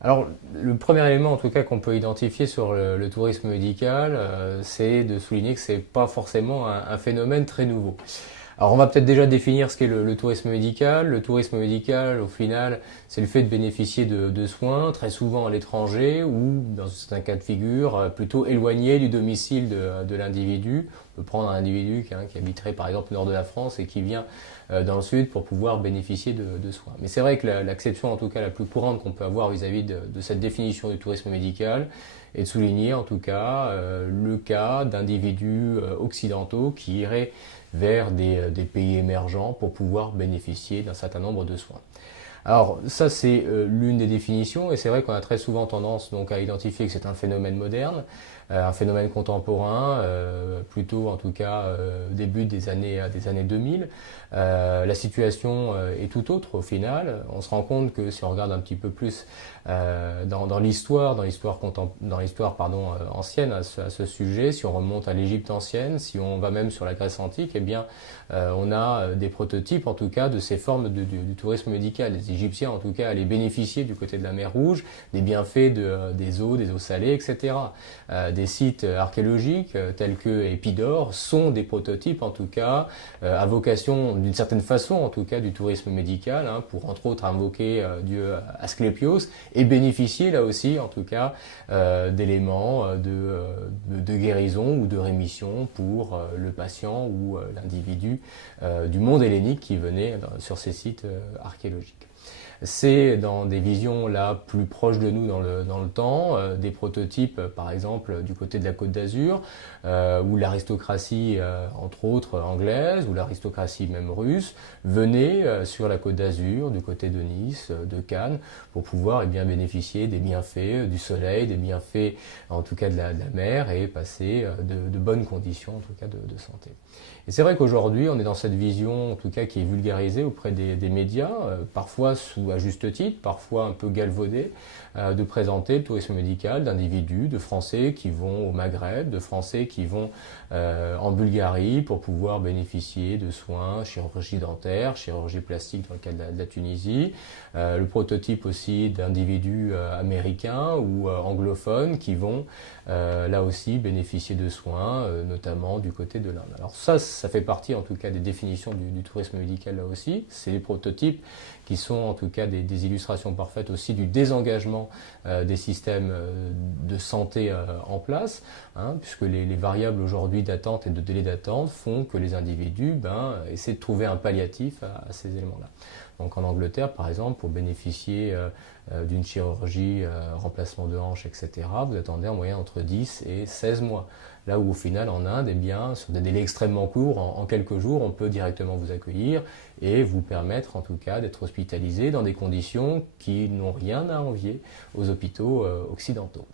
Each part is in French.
Alors, le premier élément en tout cas qu'on peut identifier sur le tourisme médical, c'est de souligner que c'est pas forcément un phénomène très nouveau. Alors, on va peut-être déjà définir ce qu'est le tourisme médical. Le tourisme médical, au final, c'est le fait de bénéficier de soins, très souvent à l'étranger ou, dans certains cas de figure, plutôt éloignés du domicile de l'individu. On peut prendre un individu qui habiterait par exemple au nord de la France et qui vient dans le sud pour pouvoir bénéficier de soins. Mais c'est vrai que l'acception en tout cas la plus courante qu'on peut avoir vis-à-vis de cette définition du tourisme médical est de souligner en tout cas le cas d'individus occidentaux qui iraient vers des pays émergents pour pouvoir bénéficier d'un certain nombre de soins. Alors ça c'est l'une des définitions et c'est vrai qu'on a très souvent tendance donc à identifier que c'est un phénomène moderne, un phénomène contemporain, plutôt en tout cas début des années 2000. La situation est tout autre au final. On se rend compte que si on regarde un petit peu plus dans l'histoire ancienne à ce sujet, si on remonte à l'Égypte ancienne, si on va même sur la Grèce antique, eh bien on a des prototypes en tout cas de ces formes du tourisme médical. Les Égyptiens en tout cas allaient bénéficier du côté de la mer Rouge des bienfaits des eaux salées, etc. Des sites archéologiques tels que Épidore sont des prototypes en tout cas à vocation d'une certaine façon en tout cas du tourisme médical, hein, pour entre autres invoquer Dieu Asclépios et bénéficier là aussi en tout cas d'éléments de guérison ou de rémission pour le patient ou l'individu du monde hellénique qui venait sur ces sites archéologiques. C'est dans des visions là plus proches de nous dans le temps, des prototypes par exemple du côté de la Côte d'Azur, où l'aristocratie, entre autres anglaise, ou l'aristocratie même russe, venait sur la Côte d'Azur, du côté de Nice, de Cannes, pour pouvoir bien bénéficier des bienfaits du soleil, des bienfaits en tout cas de la mer, et passer de bonnes conditions en tout cas de santé. Et c'est vrai qu'aujourd'hui, on est dans cette vision, en tout cas, qui est vulgarisée auprès des médias, parfois à juste titre, parfois un peu galvaudée, de présenter le tourisme médical d'individus, de Français qui vont au Maghreb, de Français qui vont en Bulgarie pour pouvoir bénéficier de soins, chirurgie dentaire, chirurgie plastique dans le cas de la Tunisie, le prototype aussi d'individus américains ou anglophones qui vont là aussi bénéficier de soins, notamment du côté de l'Inde. Alors ça fait partie en tout cas des définitions du tourisme médical là aussi. C'est les prototypes qui sont en tout cas des illustrations parfaites aussi du désengagement des systèmes de santé en place, hein, puisque les variables aujourd'hui d'attente et de délai d'attente font que les individus essaient de trouver un palliatif à ces éléments-là. Donc en Angleterre, par exemple, pour bénéficier d'une chirurgie, remplacement de hanche, etc., vous attendez en moyenne entre 10 et 16 mois. Là où au final, en Inde, eh bien, sur des délais extrêmement courts, en quelques jours, on peut directement vous accueillir et vous permettre en tout cas d'être hospitalisé dans des conditions qui n'ont rien à envier aux hôpitaux occidentaux.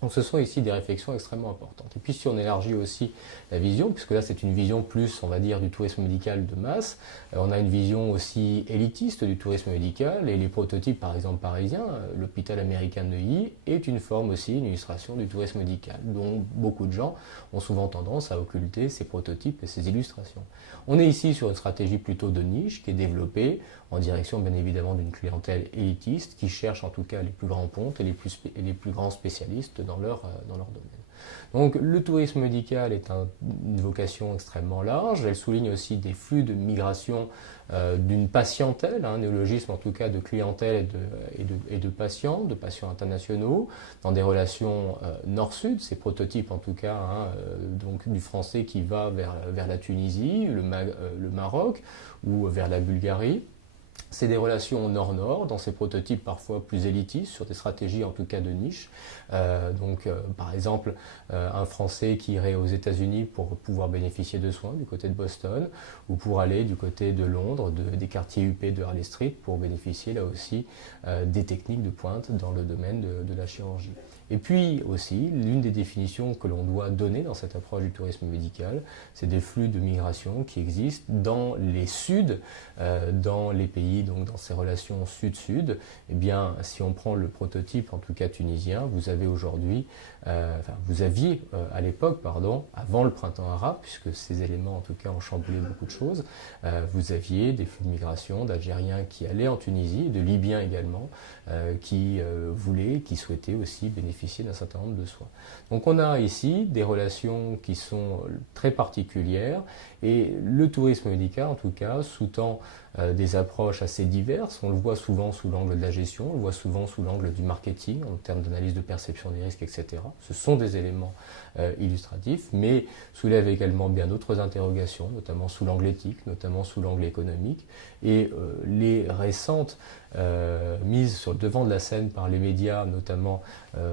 Donc ce sont ici des réflexions extrêmement importantes. Et puis si on élargit aussi la vision, puisque là c'est une vision plus, on va dire, du tourisme médical de masse, on a une vision aussi élitiste du tourisme médical, et les prototypes par exemple parisiens, l'hôpital américain de Neuilly est une forme aussi, une illustration du tourisme médical, dont beaucoup de gens ont souvent tendance à occulter ces prototypes et ces illustrations. On est ici sur une stratégie plutôt de niche qui est développée en direction bien évidemment d'une clientèle élitiste qui cherche en tout cas les plus grands pontes et les plus grands spécialistes dans leur domaine. Donc le tourisme médical est une vocation extrêmement large, elle souligne aussi des flux de migration d'une patientèle, un néologisme en tout cas de clientèle et de patients internationaux, dans des relations nord-sud, ces prototypes en tout cas, hein, donc du français qui va vers la Tunisie, le Maroc ou vers la Bulgarie. C'est des relations nord-nord, dans ces prototypes parfois plus élitistes, sur des stratégies en tout cas de niche. Par exemple, un Français qui irait aux États-Unis pour pouvoir bénéficier de soins du côté de Boston, ou pour aller du côté de Londres, des quartiers UP de Harley Street, pour bénéficier là aussi des techniques de pointe dans le domaine de la chirurgie. Et puis aussi, l'une des définitions que l'on doit donner dans cette approche du tourisme médical, c'est des flux de migration qui existent dans les suds, dans les pays Italie, donc dans ces relations sud-sud, eh bien, si on prend le prototype, en tout cas tunisien, vous avez aujourd'hui, vous aviez à l'époque, avant le printemps arabe, puisque ces éléments, en tout cas, ont chamboulé beaucoup de choses, vous aviez des flux de migration d'Algériens qui allaient en Tunisie, de Libyens également, qui voulaient, qui souhaitaient aussi bénéficier d'un certain nombre de soins. Donc on a ici des relations qui sont très particulières, et le tourisme médical, en tout cas, sous-tend des approches assez diverses. On le voit souvent sous l'angle de la gestion, on le voit souvent sous l'angle du marketing, en termes d'analyse de perception des risques, etc. Ce sont des éléments illustratifs, mais soulèvent également bien d'autres interrogations, notamment sous l'angle éthique, notamment sous l'angle économique. Et les récentes mises sur le devant de la scène par les médias, notamment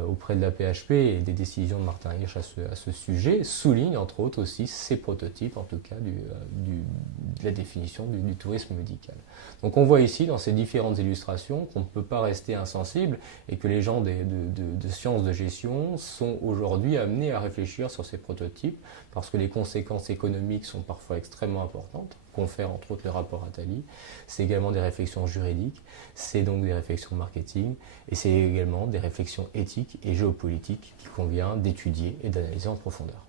auprès de la PHP et des décisions de Martin Hirsch à ce sujet, soulignent entre autres aussi ces prototypes, en tout cas, de la définition du tourisme médical. Donc on voit ici, dans ces différentes illustrations, qu'on ne peut pas rester insensible et que les gens de sciences de gestion sont aujourd'hui amenés à réfléchir sur ces prototypes parce que les conséquences économiques sont parfois extrêmement importantes, confère entre autres le rapport Attali. C'est également des réflexions juridiques, c'est donc des réflexions marketing et c'est également des réflexions éthiques et géopolitiques qu'il convient d'étudier et d'analyser en profondeur.